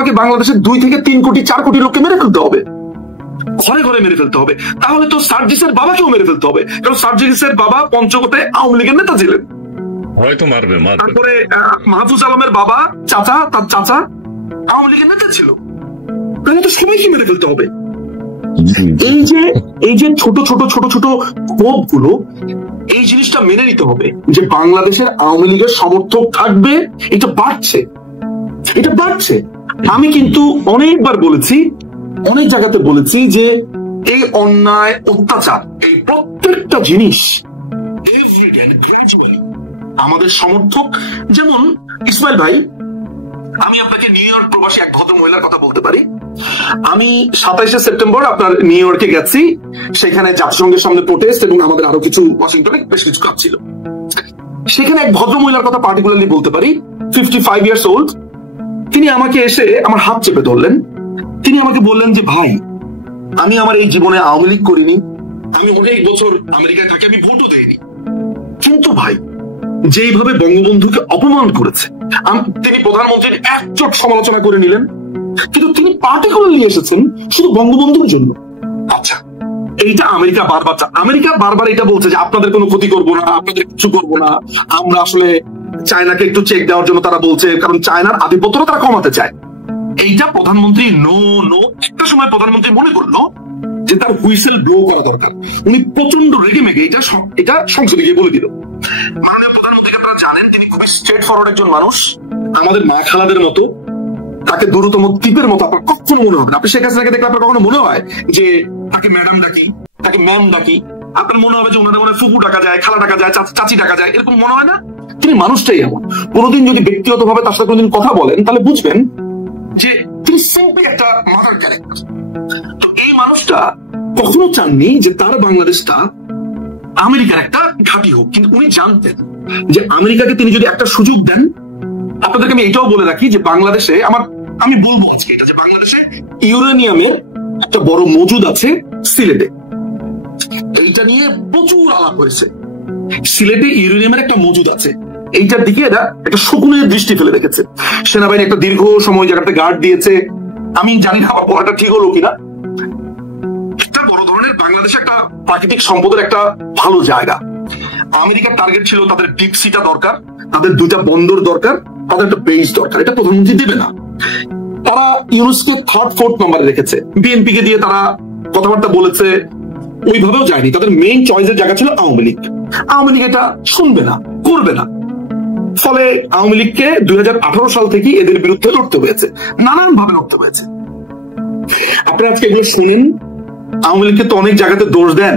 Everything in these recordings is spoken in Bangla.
আমাকে বাংলাদেশের 2 থেকে 3 কোটি 4 কোটি লোককে মেরে ফেলতে হবে, ঘরে ঘরে মেরে ফেলতে হবে। তাহলে তো সার্জিসের বাবাকেও মেরে ফেলতে হবে, কারণ সার্জিসের বাবা পঞ্চগড়ে আওয়ামী লীগের নেতা ছিলেন। হয়তো মারবে। তারপরে মাহফুজ আলমের বাবা তার চাচা আওয়ামী লীগের নেতা ছিল। তাহলে তো সবাইকে মেরে ফেলতে হবে। এই যে ছোট ছোট ছোট ছোট ক্ষোভ গুলো, এই জিনিসটা মেনে নিতে হবে যে বাংলাদেশের আওয়ামী লীগের সমর্থক থাকবে। এটা বাড়ছে। আমি কিন্তু অনেকবার বলেছি, অনেক জায়গাতে বলেছি যে এই অন্যায় অত্যাচার, এই প্রত্যেকটা জিনিস আমাদের সমর্থক, যেমন ইসমাইল ভাই, আমি আপনাকে নিউ ইয়র্ক প্রবাসী এক ভদ্র মহিলার কথা বলতে পারি। আমি 27শে সেপ্টেম্বর আপনার নিউ ইয়র্কে গেছি, সেখানে জাতিসংঘের সামনে প্রোটেস্ট এবং আমাদের আরো কিছু ওয়াশিংটনে বেশ কিছু কাজ ছিল। সেখানে এক ভদ্র মহিলার কথা পার্টিকুলারলি বলতে পারি, 55 ইয়ার্স ওল্ড। তিনি আমাকে এসে আমার হাত চেপে ধরলেন। তিনি আমাকে বললেন যে ভাই, আমি আমার এই জীবনে আওয়ামী লীগ করিনি, আমি অনেক বছর আমেরিকায় থাকি, আমি ভোটও দেইনি, কিন্তু ভাই যেইভাবে বঙ্গবন্ধুকে অপমান করেছে, তিনি প্রধানমন্ত্রীর একচোট সমালোচনা করে নিলেন, কিন্তু তিনি পার্টিকুলারলি এসেছেন শুধু বঙ্গবন্ধুর জন্য। আচ্ছা, এইটা আমেরিকা বারবার এটা বলছে যে আপনাদের কোনো ক্ষতি করবো না, আপনাদের কিছু করবো না, আমরা আসলে চায়নাকে একটু চেক দেওয়ার জন্য তারা বলছে, কারণ চায়নার আধিপত্যটা তারা কমাতে চায়। এইটা প্রধানমন্ত্রী একটা সময় প্রধানমন্ত্রী মনে করলো যে তার হুইসেল ব্লো করা দরকার। উনি প্রচন্ড রেগে মেগে এটা সংসদে গিয়ে বলে দিল। মাননীয় প্রধানমন্ত্রীকে আপনারা জানেন, তিনি খুবই স্ট্রেট ফরওয়ার্ড একজন মানুষ, আমাদের মা খালাদের মতো। তাকে দূরতম টিপের মতো আপনার কখনো মনে হবে না। আপনি শেখ হাসিনাকে দেখলে আপনার কখনো মনে হয় যে তাকে ম্যাডাম ডাকি, তাকে ম্যাম ডাকি? আপনার মনে হবে যে ওনাদের মনে ফুপু ডাকা যায়, খালা ডাকা যায়, চাচি ডাকা যায়, এরকম মনে হয় না? তিনি মানুষটাই এমন। কোনোদিন যদি ব্যক্তিগত ভাবে তার সাথে কোনোদিন কথা বলেন, তাহলে বুঝবেন যে তিনি সিম্পলি একটা মাদার ক্যারেক্টার। তো এই মানুষটা কখনো চাননি যে তার বাংলাদেশটা আমেরিকার একটা ঘাঁটি হোক, কিন্তু উনি জানতেন যে আমেরিকাকে তিনি যদি একটা সুযোগ দেন। আপনাদেরকে আমি এটাও বলে রাখি যে বাংলাদেশে আমি বলবো আজকে এটা, যে বাংলাদেশে ইউরেনিয়ামের একটা বড় মজুদ আছে সিলেটে। এইটা নিয়ে প্রচুর আলাপ হয়েছে। সিলেটে ইউরেনিয়ামের একটা মজুদ আছে, এইটার দিকে এরা একটা শকুনের দৃষ্টি ফেলে রেখেছে। সেনাবাহিনী একটা দীর্ঘ সময় জায়গাটা গার্ড দিয়েছে। আমি জানি না আমার পড়াটা ঠিক হলো কিনা। একটা বড় ধরনের বাংলাদেশে একটা প্রাকৃতিক সম্পদের একটা ভালো জায়গা। আমেরিকার টার্গেট ছিল তাদের ডিপ সিটা দরকার, তাদের 2টা বন্দর দরকার, তাদের একটা বেস দরকার। এটা প্রধানমন্ত্রী দেবে না। তারা ইউনেস্কো 3rd 4th নম্বরে রেখেছে। বিএনপি কে দিয়ে তারা কথাবার্তা বলেছে, ওইভাবেও যায়নি। তাদের মেইন চয়েসের জায়গা ছিল আওয়ামী লীগ। আওয়ামী লীগ এটা শুনবে না, করবে না। ফলে আওয়ামী লীগকে 2018 সাল থেকে এদের বিরুদ্ধে লড়তে হয়েছে, নানান ভাবে লড়তে হয়েছে। আপনারা আজকে এগুলো শুনেন, আওয়ামী লীগকে তো অনেক জায়গাতে দোষ দেন,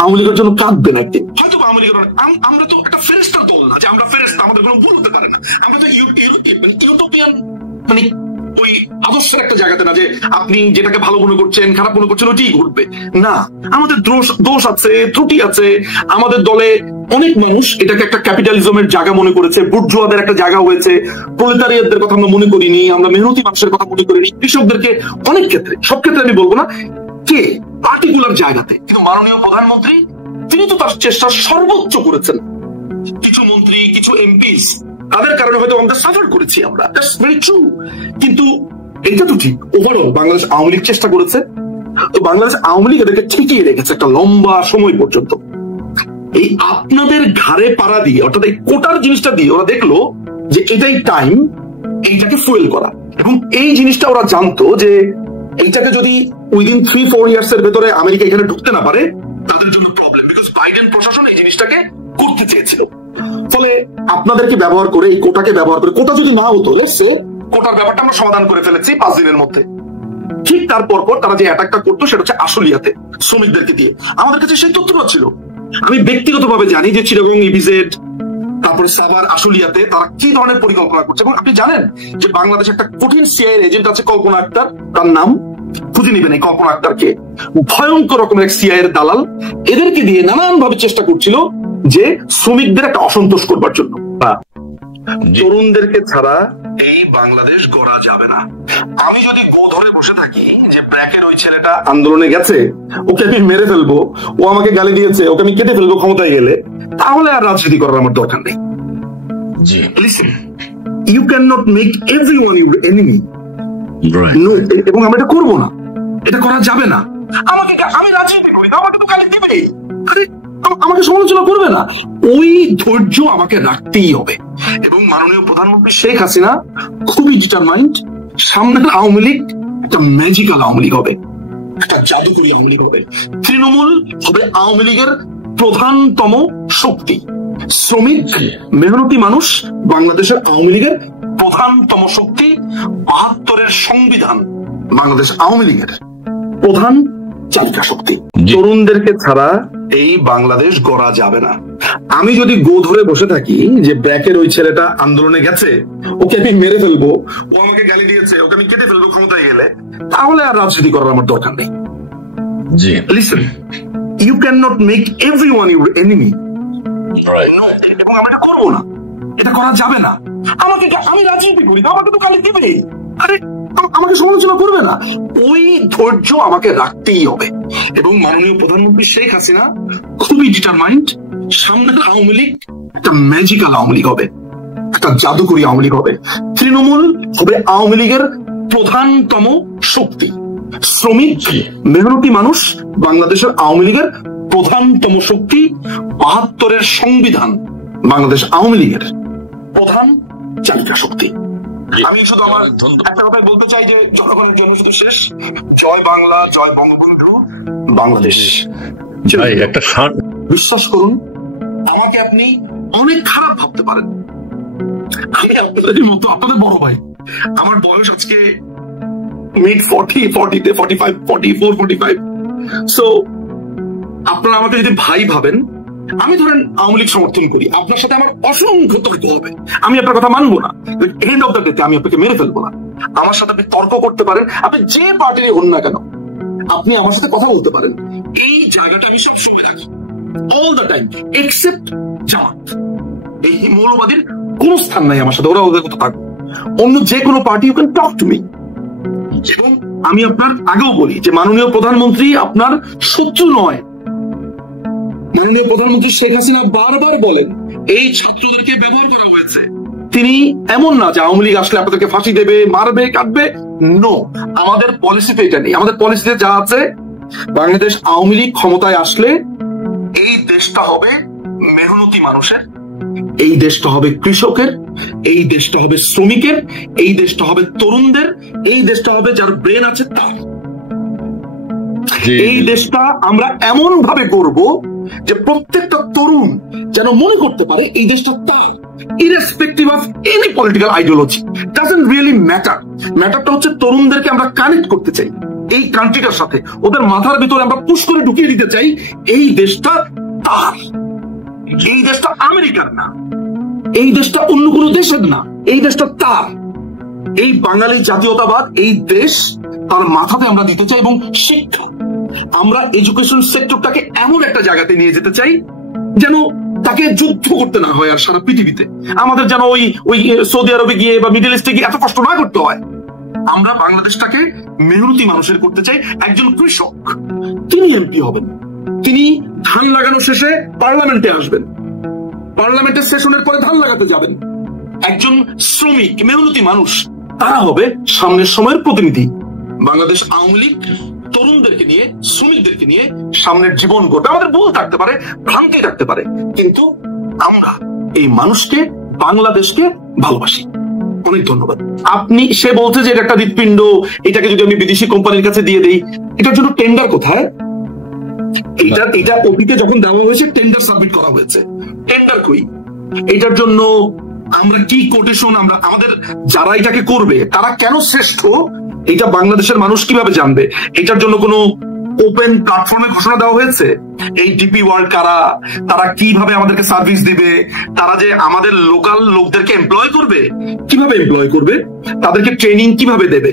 আওয়ামী লীগের জন্য কাঁদবেন একদিন। হয়তো আওয়ামী লীগের আমরা তো একটা ফেরেস্তার দল না যে আমরা ফেরেস্তা, আমাদের কোনো ভুল হতে পারে না। আমরা তো ইউটোপিয়ান, মানে ওই আদর্শের একটা জায়গাতে না যে আপনি যেটাকে ভালো মনে করছেন, খারাপ মনে করছেন, ওইটাই ঘটবে না। আমাদের দোষ আছে, ত্রুটি আছে। আমাদের দলে অনেক মানুষ এটাকে একটা ক্যাপিটালিজমের জায়গা মনে করেছে, বুর্জোয়াদের একটা জায়গা হয়েছে। প্রলেতারিয়াতদের কথা আমরা মনে করিনি, আমরা মেহনতি মানুষের কথা মনে করিনি, কৃষকদেরকে অনেক ক্ষেত্রে, সব ক্ষেত্রে আমি বলবো না, কে পার্টিকুলার জায়গাতে। কিন্তু মাননীয় প্রধানমন্ত্রী তিনি তো তার চেষ্টা সর্বোচ্চ করেছেন। কিছু মন্ত্রী, কিছু এমপিস, তাদের কারণে হয়তো আমরা সাফার করেছি, আমরা দ্যাটস ভেরি ট্রু। কিন্তু এটা তো ঠিক, ওভারঅল বাংলাদেশ আওয়ামী লীগ চেষ্টা করেছে। তো বাংলাদেশ আওয়ামী লীগ এদেরকে ঠিকিয়ে রেখেছে একটা লম্বা সময় পর্যন্ত। এই আপনাদের ঘাড়ে পাড়া দিয়ে, অর্থাৎ এই কোটার জিনিসটা দিয়ে ওরা দেখলো যে এটাই টাইম এইটাকে ফুয়েল করা। এবং এই জিনিসটা ওরা জানতো যে এইটাকে যদি উইদিন 3-4 ইয়ার্স এর ভেতরে আমেরিকা এখানে ঢুকতে না পারে, তাদের জন্য প্রবলেম। বিকজ বাইডেন প্রশাসন এই জিনিসটাকে করতে চেয়েছিল। ফলে আপনাদেরকে ব্যবহার করে, এই কোটাকে ব্যবহার করে, কোটা যদি না হতো, সে কোটার ব্যাপারটা আমরা সমাধান করে ফেলেছি 5 দিনের মধ্যে। ঠিক তার পর তারা যে অ্যাটাকটা করতো সেটা হচ্ছে আশুলিয়াতে শ্রমিকদেরকে দিয়ে। আমাদের কাছে সেই তথ্যটা ছিল। আমি ব্যক্তিগতভাবে জানি যে চিটাগং, ইপিজেড, তারপরে সাভার, আশুলিয়াতে তারা কি ধরনের পরিকল্পনা করছে। এবং আপনি জানেন যে বাংলাদেশে একটা কঠিন সিআইএর এজেন্ট আছে, কল্পনা আক্তার, তার নাম খুঁজে নিবেন। এই কল্পনা আক্তারকে, ভয়ঙ্কর রকমের এক সিআইএর দালাল, এদেরকে দিয়ে নানান ভাবে চেষ্টা করছিল যে শ্রমিকদের একটা অসন্তোষ করবার জন্য। তরুণদেরকে ছাড়া এই বাংলাদেশ গড়া যাবে না। আমি যদি গো ধরে বসে থাকি যে ব্র্যাকের ওই ছেলেটা আন্দোলনে গেছে, ওকে আমি মেরে ফেলবো, ও আমাকে গালি দিয়েছে, ওকে আমি কেটে ফেলবো ক্ষমতায় গেলে, তাহলে আর রাজনীতি করার আমার দরকার নেই। Listen, you can not make everyone your enemy, এবং আমরা এটা করবো না, এটা করা যাবে না। আমি রাজনীতি করি, আমাকে তো গালি দিবে, আরে আমাকে সমালোচনা করবে না, ওই ধৈর্য আমাকে রাখতেই হবে। এবং মাননীয় প্রধানমন্ত্রী শেখ হাসিনা খুবই ডিটারমাইন্ড, সামনের আওয়ামী লীগ একটা ম্যাজিক্যাল আওয়ামী লীগ হবে, একটা জাদুকরী আওয়ামী লীগ হবে। তৃণমূল হবে আওয়ামী লীগের প্রধানতম শক্তি, শ্রমিক মেহনতি মানুষ বাংলাদেশের আওয়ামী লীগের প্রধানতম শক্তি, ৭২-এর সংবিধান বাংলাদেশ আওয়ামী লীগের প্রধান চালিকা শক্তি। তরুণদেরকে ছাড়া এই বাংলাদেশ গড়া যাবে না। আমি যদি গো ধরে বসে থাকি যে ব্যাকের ওই ছেলেটা আন্দোলনে গেছে, ওকে আমি মেরে ফেলবো, ও আমাকে গালি দিয়েছে, ওকে আমি কেটে ফেলবো ক্ষমতায় গেলে, তাহলে আর রাজনীতি করার আমার দরকার নেই। Listen, you can not make everyone your enemy, এবং আমরা এটা করবো না, এটা করা যাবে না। আমি রাজনীতি করি, আমাকে তো গালি দিবে, আরে আমাকে সমালোচনা করবে না, ওই ধৈর্য আমাকে রাখতেই হবে। এবং মাননীয় প্রধানমন্ত্রী শেখ হাসিনা খুবই ডিটারমাইন্ড, সামনের আওয়ামী লীগ একটা ম্যাজিক্যাল আওয়ামী লীগ হবে, একটা জাদুকরী আওয়ামী লীগ হবে। তৃণমূল হবে আওয়ামী লীগের প্রধানতম শক্তি, শ্রমিক মেহনতি মানুষ বাংলাদেশের আওয়ামী লীগের প্রধানতম শক্তি, ৭২-এর সংবিধান বাংলাদেশ আওয়ামী লীগের প্রধান চালিকা শক্তি। আমি শুধু আমার একটা কথা বলতে চাই যে জনগণের জন্য শুধু শেষ, জয় বাংলা, জয় বঙ্গবন্ধু, বাংলাদেশ। একটা বিশ্বাস করুন, আমাকে আপনি অনেক খারাপ ভাবতে পারেন, আমি আপনাদের মতো আপনাদের বড় ভাই, আমার বয়স আজকে মিড 40-তে 45, 44, 45। সো আপনারা আমাকে যদি ভাই ভাবেন, আমি ধরেন আওয়ামী লীগ সমর্থন করি, আপনার সাথে আমার অসংখ্য তর্ক হবে, আমি আপনার কথা মানবো না, এন্ড অফ দ্য ডেতে আমি আপনাকে মেরে ফেলবো না। আমার সাথে আপনি তর্ক করতে পারেন, আপনি যে পার্টিরই হন না কেন, আপনি আমার সাথে কথা বলতে পারেন, এই জায়গাটা আমি সবসময় রাখি, অল দ্য টাইম, এক্সেপ্ট জামাত। এই মৌলবাদীর কোন স্থান নাই আমার সাথে, ওরা ওদের কথা থাকবে, অন্য যে কোনো party you can talk to me. এবং আমি আপনার আগেও বলি যে মাননীয় প্রধানমন্ত্রী আপনার শত্রু নয়। মাননীয় প্রধানমন্ত্রী শেখ হাসিনা বারবার বলেন এই ছাত্রদেরকে ব্যবহার করা হয়েছে, তিনি এমন না যে আওয়ামী লীগ আসলে আপনাদেরকে ফাঁসি দেবে, মারবে, কাটবে, নো, আমাদের পলিসিতে এটা নেই। আমাদের পলিসিতে যা আছে, বাংলাদেশ আওয়ামী লীগ ক্ষমতায় আসলে এই দেশটা হবে মেহনতি মানুষের, এই দেশটা হবে কৃষকের, এই দেশটা হবে শ্রমিকের, এই দেশটা হবে তরুণদের, এই দেশটা হবে যার ব্রেন আছে তার। এই দেশটা আমরা এমন ভাবে করব যে প্রত্যেকটা তরুণ যেন মনে করতে পারে এই দেশটা তার, irrespective of any political ideology, doesn't really matter. ম্যাটারটা হচ্ছে তরুণদেরকে আমরা কানেক্ট করতে চাই এই কান্ট্রিটার সাথে, ওদের মাথার ভিতরে আমরা পুশ করে ঢুকিয়ে দিতে চাই এই দেশটা তার, এই দেশটা আমেরিকার না, এই দেশটা অন্য কোনো দেশের না, এই দেশটা তার। এই বাঙালি জাতীয়তাবাদ, এই দেশ তার মাথাতে আমরা দিতে চাই। এবং শিক্ষা, আমরা এডুকেশন সেক্টরটাকে এমন একটা জায়গাতে নিয়ে যেতে চাই যেন তাকে যুদ্ধ করতে না হয় আর সারা পৃথিবীতে, আমাদের যেন ওই সৌদি আরবে গিয়ে বা মিডল ইস্টে গিয়ে এত কষ্ট না করতে হয়। আমরা বাংলাদেশটাকে মেহনতি মানুষের করতে চাই। একজন কৃষক, তিনি এমপি হবেন, তিনি ধান লাগানো শেষে পার্লামেন্টে আসবেন, পার্লামেন্টের সেশনের পরে ধান লাগাতে যাবেন। একজন শ্রমিক মেহনতি মানুষ, তারা হবে সামনের সময়ের প্রতিনিধি। বাংলাদেশ আওয়ামী লীগ তরুণদেরকে নিয়ে, শ্রমিকদেরকে নিয়ে সামনের জীবন গড়বে। আমাদের ভুল থাকতে পারে, ভ্রান্তি থাকতে পারে, কিন্তু আমরা এই মানুষকে, বাংলাদেশকে ভালোবাসি। অনেক ধন্যবাদ। আপনি, সে বলছে যে এটা একটা হৃৎপিণ্ড, এটাকে যদি আমি বিদেশি কোম্পানির কাছে দিয়ে দিই, এটার জন্য টেন্ডার কোথায়? এটা অতীতে যখন দেওয়া হয়েছে টেন্ডার সাবমিট করা হয়েছে, টেন্ডার কই? এটার জন্য আমরা কি কোটেশন, আমরা আমাদের যারা এটাকে করবে তারা কেন শ্রেষ্ঠ, এটা বাংলাদেশের মানুষ কিভাবে জানবে? এটার জন্য কোনো ওপেন প্ল্যাটফর্মে ঘোষণা দেওয়া হয়েছে? এই ডিপি ওয়ার্ল্ড কারা, তারা কিভাবে আমাদেরকে সার্ভিস দিবে, তারা যে আমাদের লোকাল লোকদেরকে এমপ্লয় করবে, কিভাবে এমপ্লয় করবে, তাদেরকে ট্রেনিং কিভাবে দেবে,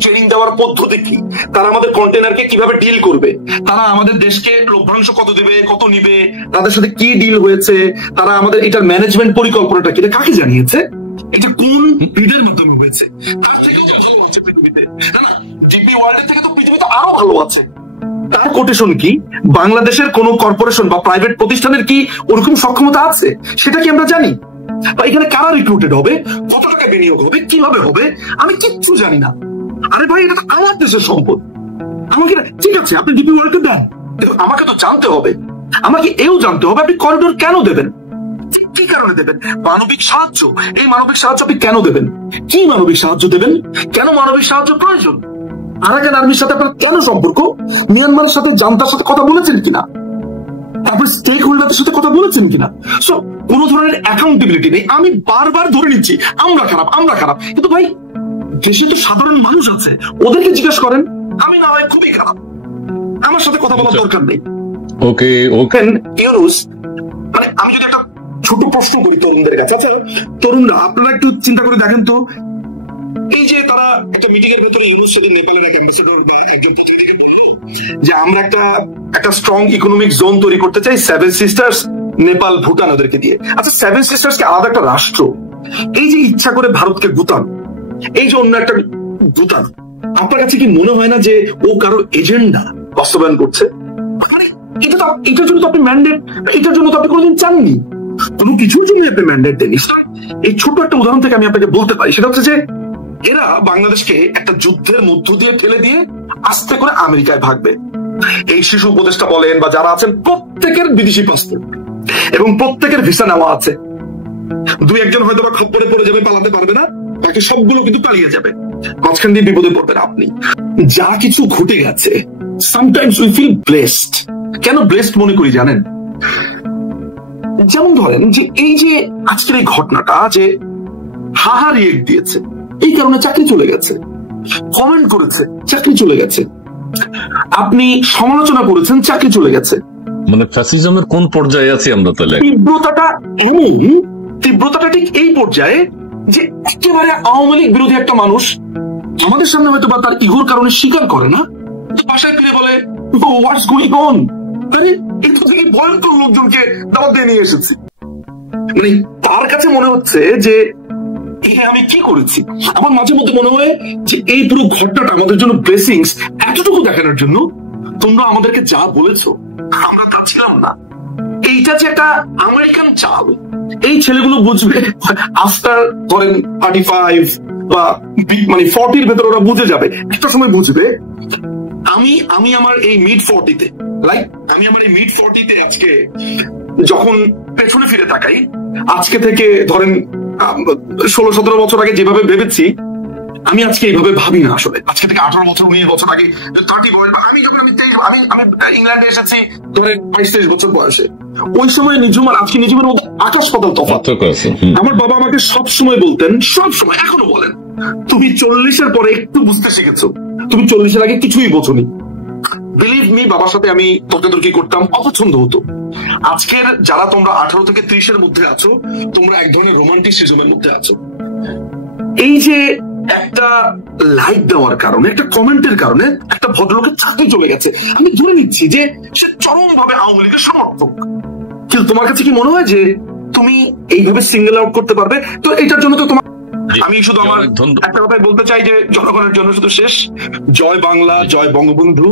ট্রেনিং দেওয়ার পদ্ধতি কি, তারা আমাদের কন্টেনারকে কিভাবে ডিল করবে, তারা আমাদের দেশকে লভ্যাংশ কত দিবে, কত নিবে, তাদের সাথে কি ডিল হয়েছে, তারা আমাদের এটার ম্যানেজমেন্ট পরিকল্পনাটা কি, এটা কাকে জানিয়েছে, এটা কোন বিডের মাধ্যমে হয়েছে, তার থেকেও ভালো আছে পৃথিবীতে, তাই না? ডিপি ওয়ার্ল্ডের থেকে তো পৃথিবীতে আরো ভালো আছে। তার কোটেশন কি? বাংলাদেশের কোন কর্পোরেশন বা প্রাইভেট প্রতিষ্ঠানের কি ওরকম সক্ষমতা আছে, সেটা কি আমরা জানি? বা এখানে কারা রিক্রুটেড হবে, কত টাকা বিনিয়োগ হবে, কিভাবে হবে, আমি কিচ্ছু জানি না। আরে ভাই, এটা তো আমার দেশের সম্পদ। আমাকে ঠিক আছে আপনি ডিপি ওয়ার্ল্ডকে দেন, আমাকে তো জানতে হবে, আমাকে এও জানতে হবে আপনি করিডোর কেন দেবেন, কি কারণে দেবেন। মানবিক সাহায্য, এই মানবিক সাহায্য আপনি কেন দেবেন, কি মানবিক সাহায্য দেবেন, কেন মানবিক সাহায্য প্রয়োজন, আরাকান আর্মির সাথে আপনার কেন সম্পর্ক, মিয়ানমারের সাথে জান্তার সাথে কথা বলেছেন কিনা, তারপর স্টেক হোল্ডারদের সাথে কথা বলেছেন কিনা। সো কোন ধরনের অ্যাকাউন্টেবিলিটি নেই। আমি বারবার ধরে নিচ্ছি আমরা খারাপ, আমরা খারাপ, কিন্তু ভাই দেশে তো সাধারণ মানুষ আছে, ওদেরকে জিজ্ঞেস করেন। আমি না হয় খুবই খারাপ, আমার সাথে কথা বলার দরকার নেই। ওকে ইউনুস, মানে আমি যদি একটা ছোট প্রশ্ন করি তরুণদের কাছে, আচ্ছা তরুণরা আপনারা একটু চিন্তা করে দেখেন তো, এই যে তারা একটা মিটিং এর ভেতরে ইউনুস সাথে নেপালের এক অ্যাম্বাসেডর যে আমরা একটা স্ট্রং ইকোনমিক জোন তৈরি করতে চাই, 7 সিস্টার্স নেপাল ভুটান ওদেরকে দিয়ে। আচ্ছা 7 সিস্টার্স কে আলাদা একটা রাষ্ট্র, এই যে ইচ্ছা করে ভারতকে গুতান, এই যে অন্য একটা গুতান, আপনার কাছে কি মনে হয় না যে ও কারো এজেন্ডা বাস্তবায়ন করছে? মানে এটার জন্য তো আপনি ম্যান্ডেট, এটার জন্য তো আপনি কোনোদিন চাননি, কোনো কিছুর জন্য আপনি ম্যান্ডেট দেননি। এই ছোট একটা উদাহরণ থেকে আমি আপনাকে বলতে পারি, সেটা হচ্ছে যে এরা বাংলাদেশকে একটা যুদ্ধের মধ্য দিয়ে ঠেলে দিয়ে আস্তে করে আমেরিকায় ভাগবে। এই শিশু উপদেষ্টা বলেন বা যারা আছেন প্রত্যেকের বিদেশি পাসপোর্ট এবং প্রত্যেকের ভিসা নেওয়া আছে। দুই একজন হয়তো বা খপ্পরে পড়ে যাবে, পালাতে পারবে না, বাকি সবগুলো কিন্তু পালিয়ে যাবে, মাঝখান দিয়ে বিপদে পড়বেন আপনি। যা কিছু ঘটে গেছে, সামটাইমস উই ফিল ব্লেসড। কেন ব্লেসড মনে করি জানেন? যেমন ধরেন যে এই যে আজকের এই ঘটনাটা, যে হাহা রিয়েক্ট দিয়েছে, এই কারণে চাকরি চলে গেছে, কমেন্ট করেছে, চাকরি চলে গেছে, আপনি সমালোচনা করেছেন, চাকরি চলে গেছে। মানে ফ্যাসিজমের কোন পর্যায়ে আছি আমরা তাহলে? তীব্রতাটা ঠিক এই পর্যায়ে যে একেবারে আওয়ামী লীগ বিরোধী একটা মানুষ আমাদের সামনে হয়তো বা তার ইগোর কারণে স্বীকার করে না, তো বাসায় ফিরে বলে হোয়াটস গোয়িং অন। আরে এটা থেকে ভয়ঙ্কর লোকজনকে দাওয়াত দিয়ে নিয়ে এসেছি। মানে তার কাছে মনে হচ্ছে যে আমি কি করেছি। আমার মাঝে মধ্যে মনে হয় যে এই পুরো ঘটনাটা আমাদের জন্য ব্লেসিংস, এতটুকু দেখানোর জন্য তোমরা আমাদেরকে যা বলেছো আমরা তা ছিলাম না। এইটা যে একটা আমেরিকান চাল, এই ছেলেগুলো বুঝবে আফটার ধরেন 35 বা মানে 40-র ভেতর ওরা বুঝে যাবে, একটা সময় বুঝবে। আমি আমার এই মিড 40-তে, আমি আমার এই মিড 40-তে আজকে যখন পেছনে ফিরে তাকাই, আজকে থেকে ধরেন 16-17 বছর আগে যেভাবে ভেবেছি, আমি আজকে এইভাবে ভাবি না আসলে। আজকে থেকে 18 বছর 19 বছর আগে 30 বয়স, আমি যখন আমি ইংল্যান্ডে এসেছি ধরে 22-23 বছর বয়সে, ওই সময় নিজুম আর আজকে নিজুমের মধ্যে আকাশ পাতাল তফাৎ। আমার বাবা আমাকে সবসময় বলতেন, সবসময় এখনো বলেন, তুমি 40-এর পরে একটু বুঝতে শিখেছো, তুমি 40-এর আগে কিছুই বোঝোনি। বিলিভ মি, বাবার সাথে আমি তর্কাতর্কি করতাম, অপছন্দ হতো। আজকের যারা তোমরা 18 থেকে 30-এর মধ্যে আছো, তোমরা এক ধরনের রোমান্টিসিজমের মধ্যে আছো। এই যে একটা লাইক দেওয়ার কারণে, একটা কমেন্টের কারণে একটা ভদ্রলোকের চাকরি চলে গেছে, আমি ধরে নিচ্ছি যে সে চরমভাবে আওয়ামী লীগের সমর্থক। কিন্তু তোমার কাছে কি মনে হয় যে তুমি এইভাবে সিঙ্গেল আউট করতে পারবে? তো এটার জন্য তো তোমার, আমি শুধু আমার একটা কথাই বলতে চাই যে জনগণের জন্য শুধু শেষ, জয় বাংলা, জয় বঙ্গবন্ধু।